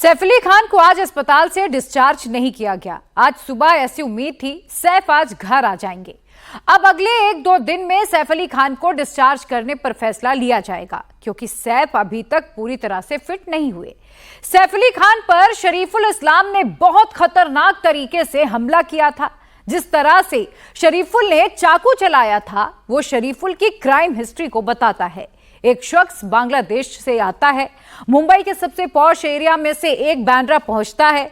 सैफ अली खान को आज अस्पताल से डिस्चार्ज नहीं किया गया। आज सुबह ऐसी उम्मीद थी सैफ आज घर आ जाएंगे। अब अगले 1-2 दिन में सैफ अली खान को डिस्चार्ज करने पर फैसला लिया जाएगा, क्योंकि सैफ अभी तक पूरी तरह से फिट नहीं हुए। सैफ अली खान पर शरीफुल इस्लाम ने बहुत खतरनाक तरीके से हमला किया था। जिस तरह से शरीफुल ने चाकू चलाया था, वो शरीफुल की क्राइम हिस्ट्री को बताता है। एक शख्स बांग्लादेश से आता है, मुंबई के सबसे पॉश एरिया में से एक बांद्रा पहुंचता है।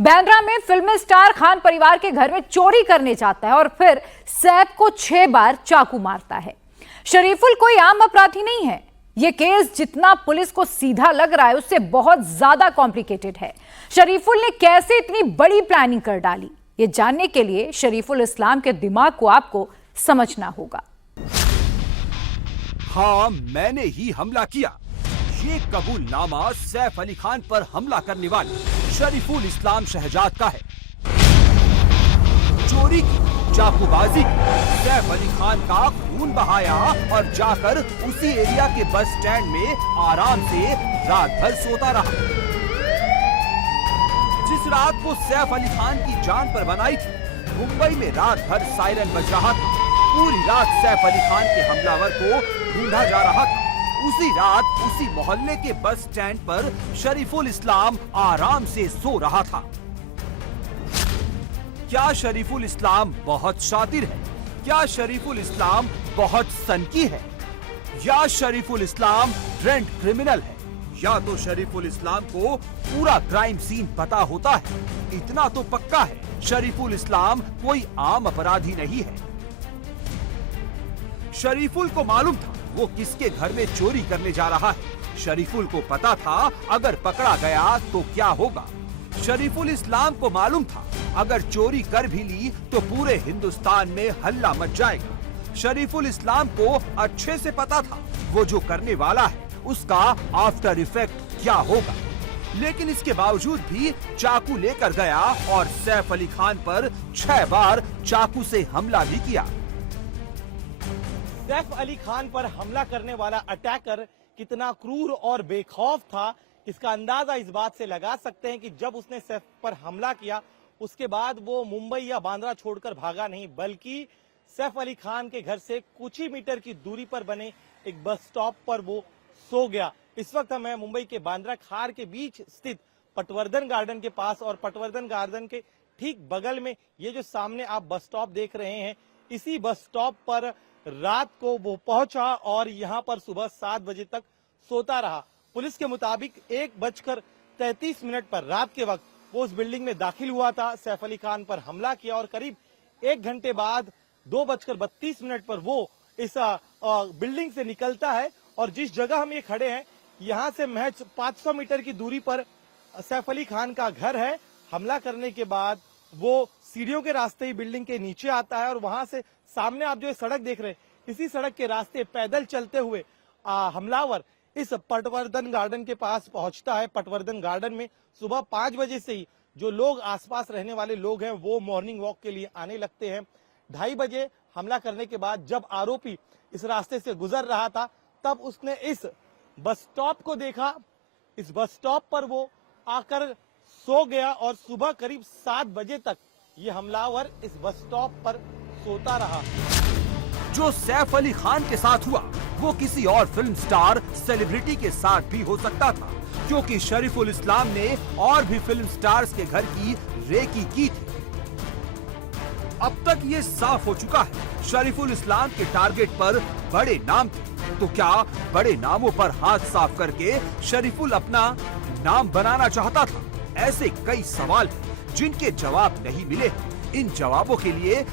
बांद्रा में फिल्मी स्टार खान परिवार के घर में चोरी करने जाता है और फिर सैफ को 6 बार चाकू मारता है। शरीफुल कोई आम अपराधी नहीं है। यह केस जितना पुलिस को सीधा लग रहा है, उससे बहुत ज्यादा कॉम्प्लिकेटेड है। शरीफुल ने कैसे इतनी बड़ी प्लानिंग कर डाली, ये जानने के लिए शरीफुल इस्लाम के दिमाग को आपको समझना होगा। हाँ, मैंने ही हमला किया। ये कबूलनामा सैफ अली खान पर हमला करने वाले शरीफुल इस्लाम शहजाद का है। चोरी की, चाकूबाजी की, सैफ अली खान का खून बहाया और जाकर उसी एरिया के बस स्टैंड में आराम से रात भर सोता रहा। जिस रात को सैफ अली खान की जान पर बनाई थी, मुंबई में रात भर सायरन बज रहा था। पूरी रात सैफ अली खान के हमलावर को ढूंढा जा रहा था। उसी रात उसी मोहल्ले के बस स्टैंड पर शरीफुल इस्लाम आराम से सो रहा था। क्या शरीफुल इस्लाम बहुत शातिर है? क्या शरीफुल इस्लाम बहुत सनकी है? या शरीफुल इस्लाम ट्रेंड क्रिमिनल है? या तो शरीफुल इस्लाम को पूरा क्राइम सीन पता होता है। इतना तो पक्का है, शरीफुल इस्लाम कोई आम अपराधी नहीं है। शरीफुल को मालूम था वो किसके घर में चोरी करने जा रहा है। शरीफुल को पता था अगर पकड़ा गया तो क्या होगा। शरीफुल इस्लाम को मालूम था अगर चोरी कर भी ली तो पूरे हिंदुस्तान में हल्ला मच जाएगा। शरीफुल इस्लाम को अच्छे से पता था वो जो करने वाला है उसका आफ्टर इफेक्ट क्या होगा। लेकिन इसके बावजूद भी चाकू लेकर गया और सैफ अली खान पर 6 बार चाकू से हमला भी किया। सैफ अली खान पर हमला करने वाला अटैकर कितना क्रूर और बेखौफ था, इसका अंदाजा इस बात से लगा सकते हैं कि जब उसने सैफ पर हमला किया उसके बाद वो मुंबई या बांद्रा छोड़कर भागा नहीं, बल्कि सैफ अली खान के घर से कुछ ही मीटर की दूरी पर बने एक बस स्टॉप पर वो सो गया। इस वक्त मैं मुंबई के बांद्रा खार के बीच स्थित पटवर्धन गार्डन के पास और पटवर्धन गार्डन के ठीक बगल में ये जो सामने आप बस स्टॉप देख रहे हैं, इसी बस स्टॉप पर रात को वो पहुंचा और यहां पर सुबह 7 बजे तक सोता रहा। पुलिस के मुताबिक 1:33 पर रात के वक्त वो उस बिल्डिंग में दाखिल हुआ था, सैफ अली खान पर हमला किया और करीब 1 घंटे बाद 2:32 पर वो इस बिल्डिंग से निकलता है। और जिस जगह हम ये खड़े हैं, यहाँ से महज 500 मीटर की दूरी पर सैफ अली खान का घर है। हमला करने के बाद वो सीढ़ियों के रास्ते ही बिल्डिंग के नीचे आता है और वहां से सामने आप जो सड़क देख रहे हैं, इसी सड़क के रास्ते पैदल चलते हुए हमलावर इस पटवर्धन गार्डन के पास पहुंचता है। पटवर्धन गार्डन में सुबह 5 बजे से ही जो लोग आसपास रहने वाले लोग हैं वो मॉर्निंग वॉक के लिए आने लगते हैं। 2:30 बजे हमला करने के बाद जब आरोपी इस रास्ते से गुजर रहा था, तब उसने इस बस स्टॉप को देखा। इस बस स्टॉप पर वो आकर सो गया और सुबह करीब 7 बजे तक ये हमलावर इस बस स्टॉप पर सोता रहा। जो सैफ अली खान के साथ हुआ वो किसी और फिल्म स्टार सेलिब्रिटी के साथ भी हो सकता था, क्योंकि शरीफुल इस्लाम ने और भी फिल्म स्टार्स के घर की रेकी की थी। अब तक ये साफ हो चुका है शरीफुल इस्लाम के टारगेट पर बड़े नाम थे। तो क्या बड़े नामों पर हाथ साफ करके शरीफुल अपना नाम बनाना चाहता था? ऐसे कई सवाल हैं जिनके जवाब नहीं मिले। इन जवाबों के लिए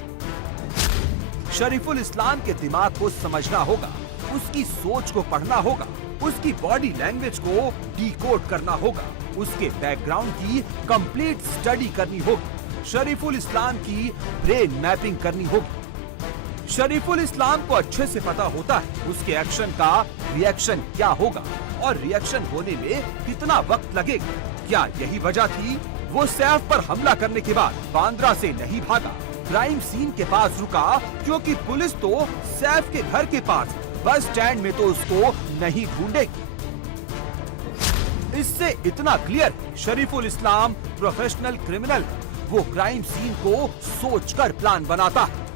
शरीफुल इस्लाम के दिमाग को समझना होगा, उसकी सोच को पढ़ना होगा, उसकी बॉडी लैंग्वेज को डिकोड करना होगा, उसके बैकग्राउंड की कंप्लीट स्टडी करनी होगी, शरीफुल इस्लाम की ब्रेन मैपिंग करनी होगी। शरीफुल इस्लाम को अच्छे से पता होता है उसके एक्शन का रिएक्शन क्या होगा और रिएक्शन होने में कितना वक्त लगेगा। क्या यही वजह थी वो सैफ पर हमला करने के बाद बांद्रा से नहीं भागा, क्राइम सीन के पास रुका, क्योंकि पुलिस तो सैफ के घर के पास बस स्टैंड में तो उसको नहीं ढूंढेगी। इससे इतना क्लियर है शरीफुल इस्लाम प्रोफेशनल क्रिमिनल है। वो क्राइम सीन को सोचकर प्लान बनाता है।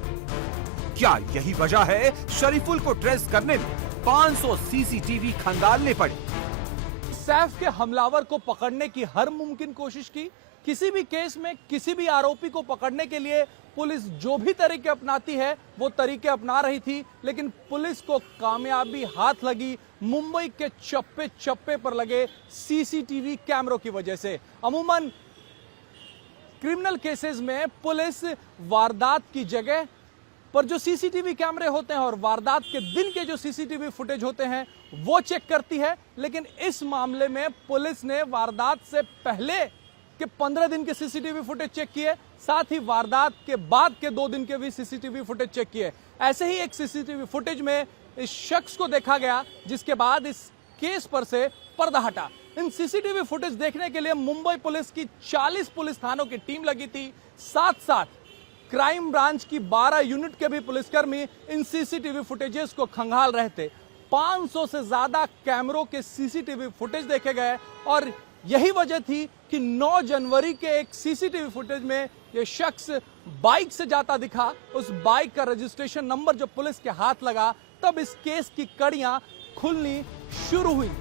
क्या यही वजह है शरीफुल को ट्रेस करने में 500 सीसीटीवी खंगालने पड़े? सैफ के हमलावर को पकड़ने की हर मुमकिन कोशिश की। किसी भी केस में किसी भी आरोपी को पकड़ने के लिए पुलिस जो भी तरीके अपनाती है वो तरीके अपना रही थी, लेकिन पुलिस को कामयाबी हाथ लगी मुंबई के चप्पे चप्पे पर लगे सीसीटीवी कैमरों की वजह से। अमूमन क्रिमिनल केसेस में पुलिस वारदात की जगह पर जो सीसीटीवी कैमरे होते हैं और वारदात के दिन के जो सीसीटीवी फुटेज होते हैं वो चेक करती है, लेकिन इस मामले में पुलिस ने वारदात से पहले के 15 दिन के सीसीटीवी फुटेज चेक किए, साथ ही वारदात के बाद के 2 दिन के भी सीसीटीवी फुटेज चेक किए। ऐसे ही एक सीसीटीवी फुटेज में इस शख्स को देखा गया जिसके बाद इस केस पर से पर्दा हटा। इन सीसीटीवी फुटेज देखने के लिए मुंबई पुलिस की 40 पुलिस थानों की टीम लगी थी। साथ साथ क्राइम ब्रांच की 12 यूनिट के भी पुलिसकर्मी इन सीसीटीवी फुटेजेस को खंगाल रहे थे। 500 से ज्यादा कैमरों के सीसीटीवी फुटेज देखे गए और यही वजह थी कि 9 जनवरी के एक सीसीटीवी फुटेज में यह शख्स बाइक से जाता दिखा। उस बाइक का रजिस्ट्रेशन नंबर जब पुलिस के हाथ लगा तब इस केस की कड़ियां खुलनी शुरू हुई।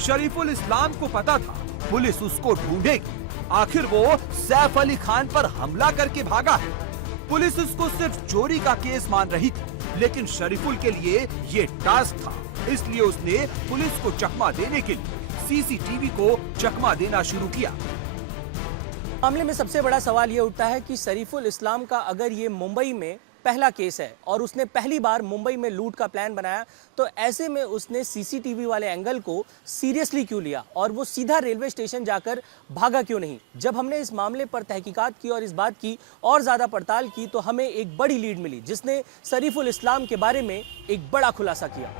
शरीफुल इस्लाम को पता था पुलिस उसको ढूंढेगी। आखिर वो सैफ अली खान पर हमला करके भागा है। पुलिस उसको सिर्फ चोरी का केस मान रही थी, लेकिन शरीफुल के लिए ये टास्क था। इसलिए उसने पुलिस को चकमा देने के लिए सीसीटीवी को चकमा देना शुरू किया। मामले में सबसे बड़ा सवाल ये उठता है कि शरीफुल इस्लाम का अगर ये मुंबई में पहला केस है और उसने पहली बार मुंबई में लूट का प्लान बनाया, तो ऐसे में उसने सीसीटीवी वाले एंगल को सीरियसली क्यों लिया और वो सीधा रेलवे स्टेशन जाकर भागा क्यों नहीं? जब हमने इस मामले पर तहकीकात की और इस बात की और ज़्यादा पड़ताल की तो हमें एक बड़ी लीड मिली जिसने शरीफुल इस्लाम के बारे में एक बड़ा खुलासा किया।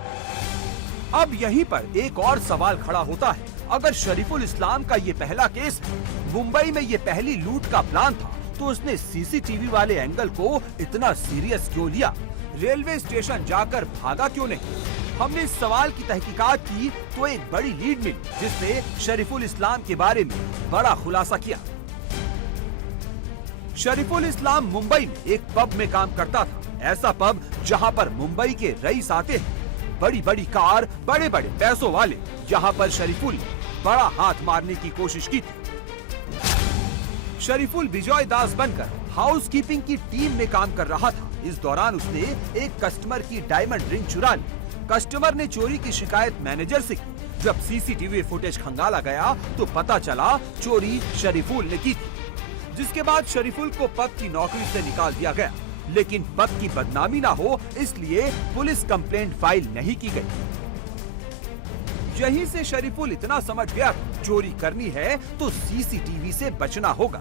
अब यहीं पर एक और सवाल खड़ा होता है, अगर शरीफुल इस्लाम का ये पहला केस है, मुंबई में ये पहली लूट का प्लान था, तो उसने सीसीटीवी वाले एंगल को इतना सीरियस क्यों लिया? रेलवे स्टेशन जाकर भागा क्यों नहीं? हमने इस सवाल की तहकीकात की तो एक बड़ी लीड मिली जिसने शरीफुल इस्लाम के बारे में बड़ा खुलासा किया। शरीफुल इस्लाम मुंबई में एक पब में काम करता था। ऐसा पब जहां पर मुंबई के रईस आते हैं, बड़ी बड़ी कार, बड़े बड़े पैसों वाले। यहाँ पर शरीफुल ने बड़ा हाथ मारने की कोशिश की थी। शरीफुल विजय दास बनकर हाउसकीपिंग की टीम में काम कर रहा था। इस दौरान उसने एक कस्टमर की डायमंड रिंग चुरा ली। कस्टमर ने चोरी की शिकायत मैनेजर से की। जब सीसीटीवी फुटेज खंगाला गया तो पता चला चोरी शरीफुल ने की थी, जिसके बाद शरीफुल को पब की नौकरी से निकाल दिया गया। लेकिन पब की बदनामी ना हो इसलिए पुलिस कंप्लेंट फाइल नहीं की गई। यहीं से शरीफुल इतना समझ गया, चोरी करनी है तो सीसीटीवी से बचना होगा।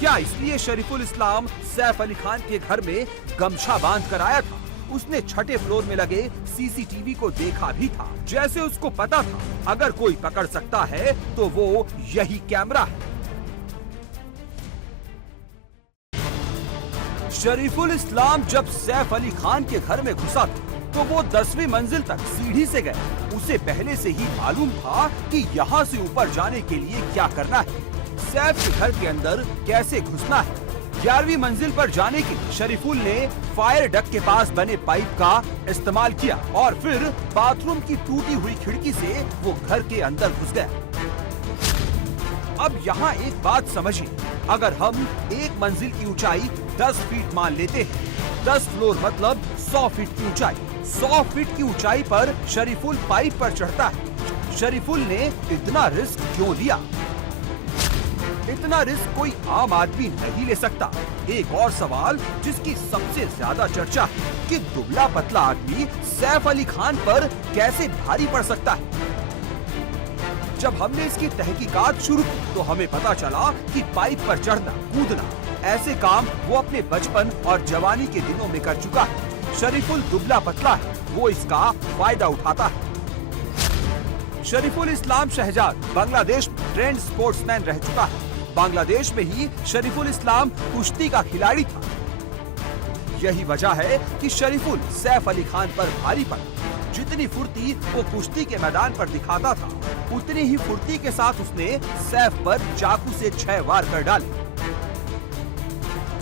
क्या इसलिए शरीफुल इस्लाम सैफ अली खान के घर में गमछा बांध कर आया था? उसने 6ठे फ्लोर में लगे सीसीटीवी को देखा भी था। जैसे उसको पता था अगर कोई पकड़ सकता है तो वो यही कैमरा है। शरीफुल इस्लाम जब सैफ अली खान के घर में घुसा था तो वो 10वीं मंजिल तक सीढ़ी से गया। उसे पहले से ही मालूम था कि यहाँ से ऊपर जाने के लिए क्या करना है, सैफ के घर के अंदर कैसे घुसना है। 11वीं मंजिल पर जाने के लिए शरीफुल ने फायर डक्ट के पास बने पाइप का इस्तेमाल किया और फिर बाथरूम की टूटी हुई खिड़की से वो घर के अंदर घुस गया। अब यहाँ एक बात समझिए, अगर हम एक मंजिल की ऊंचाई 10 फीट मान लेते हैं, 10 फ्लोर मतलब 100 फीट की ऊंचाई। 100 फीट की ऊंचाई पर शरीफुल पाइप पर चढ़ता है। शरीफुल ने इतना रिस्क क्यों लिया? इतना रिस्क कोई आम आदमी नहीं ले सकता। एक और सवाल जिसकी सबसे ज्यादा चर्चा है कि दुबला पतला आदमी सैफ अली खान पर कैसे भारी पड़ सकता है। जब हमने इसकी तहकीकात शुरू की तो हमें पता चला कि पाइप पर चढ़ना, कूदना, ऐसे काम वो अपने बचपन और जवानी के दिनों में कर चुका है। शरीफुल दुबला पतला है, वो इसका फायदा उठाता है। शरीफुल इस्लाम शहजाद बांग्लादेश में ट्रेंड स्पोर्ट्समैन रह चुका है। बांग्लादेश में ही शरीफुल इस्लाम कुश्ती का खिलाड़ी था। यही वजह है कि शरीफुल सैफ अली खान पर भारी पड़ा। जितनी फुर्ती वो कुश्ती के मैदान पर दिखाता था, उतनी ही फुर्ती के साथ उसने सैफ पर चाकू से 6 वार कर डाले।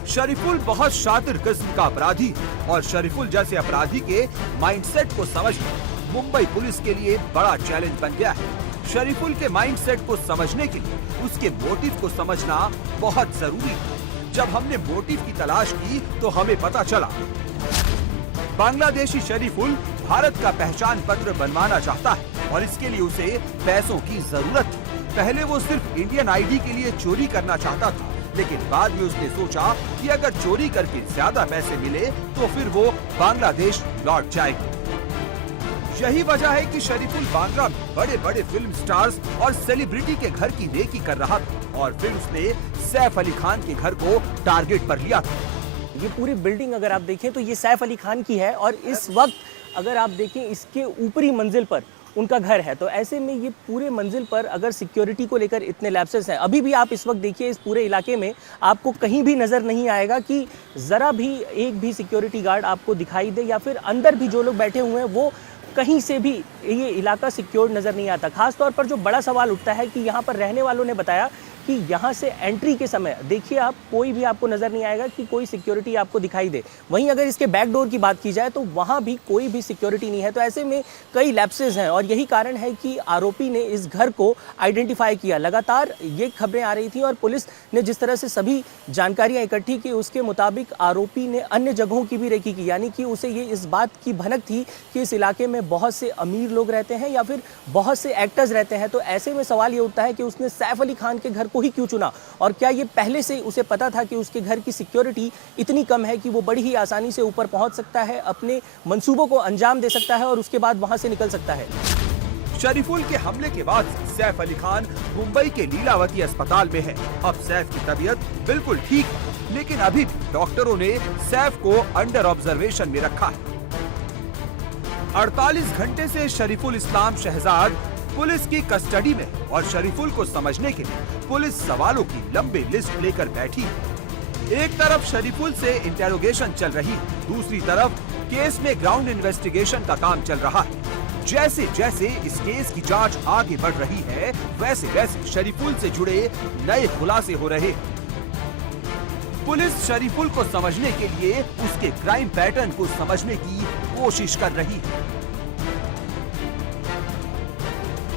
शरीफुल बहुत शातिर किस्म का अपराधी और शरीफुल जैसे अपराधी के माइंडसेट को समझना मुंबई पुलिस के लिए बड़ा चैलेंज बन गया है। शरीफुल के माइंडसेट को समझने के लिए उसके मोटिव को समझना बहुत जरूरी है। जब हमने मोटिव की तलाश की तो हमें पता चला बांग्लादेशी शरीफुल भारत का पहचान पत्र बनवाना चाहता है और इसके लिए उसे पैसों की जरूरत थी। पहले वो सिर्फ इंडियन आईडी के लिए चोरी करना चाहता था, लेकिन बाद में उसने सोचा कि अगर चोरी करके ज्यादा पैसे मिले तो फिर वो बांग्लादेश लौट जाएगा। यही वजह है कि शरीफुल बांद्रा में बड़े बड़े फिल्म स्टार्स और सेलिब्रिटी के घर की रेकी कर रहा था और फिर उसने सैफ अली खान के घर को टारगेट पर लिया था। ये पूरी बिल्डिंग अगर आप देखें तो ये सैफ अली खान की है और इस वक्त अगर आप देखें इसके ऊपरी मंजिल पर उनका घर है। तो ऐसे में ये पूरे मंजिल पर अगर सिक्योरिटी को लेकर इतने लैप्सेस हैं, अभी भी आप इस वक्त देखिए इस पूरे इलाके में आपको कहीं भी नज़र नहीं आएगा कि ज़रा भी एक भी सिक्योरिटी गार्ड आपको दिखाई दे या फिर अंदर भी जो लोग बैठे हुए हैं वो कहीं से भी ये इलाका सिक्योर नज़र नहीं आता। खास तौर पर जो बड़ा सवाल उठता है कि यहाँ पर रहने वालों ने बताया कि यहाँ से एंट्री के समय देखिए आप कोई भी आपको नज़र नहीं आएगा कि कोई सिक्योरिटी आपको दिखाई दे। वहीं अगर इसके बैक डोर की बात की जाए तो वहाँ भी कोई भी सिक्योरिटी नहीं है। तो ऐसे में कई लैप्सेस हैं और यही कारण है कि आरोपी ने इस घर को आइडेंटिफाई किया। लगातार ये खबरें आ रही थी और पुलिस ने जिस तरह से सभी जानकारियाँ इकट्ठी की उसके मुताबिक आरोपी ने अन्य जगहों की भी रेकी की, यानी कि उसे ये इस बात की भनक थी कि इस इलाके में बहुत से अमीर लोग रहते हैं या फिर बहुत से एक्टर्स रहते हैं। तो ऐसे में सवाल ये उठता है कि उसने सैफ अली खान के घर को ही क्यों चुना और क्या ये पहले से उसे पता था कि उसके घर की सिक्योरिटी इतनी कम है कि वो बड़ी ही आसानी से ऊपर पहुंच सकता है, अपने मंसूबों को अंजाम दे सकता है और उसके बाद वहां से निकल सकता है। शरीफुल के हमले के बाद सैफ अली खान मुंबई के लीलावती अस्पताल में है। अब सैफ की तबीयत बिल्कुल ठीक है, लेकिन अभी भी डॉक्टरों ने सैफ को अंडर ऑब्जर्वेशन में रखा है। 48 घंटे से शरीफुल इस्लाम शहजाद पुलिस की कस्टडी में और शरीफुल को समझने के लिए पुलिस सवालों की लंबी लिस्ट लेकर बैठी है। एक तरफ शरीफुल से इंटेरोगेशन चल रही है, दूसरी तरफ केस में ग्राउंड इन्वेस्टिगेशन का काम चल रहा है। जैसे जैसे इस केस की जांच आगे बढ़ रही है वैसे वैसे शरीफुल से जुड़े नए खुलासे हो रहे हैं। पुलिस शरीफुल को समझने के लिए उसके क्राइम पैटर्न को समझने की कोशिश कर रही है।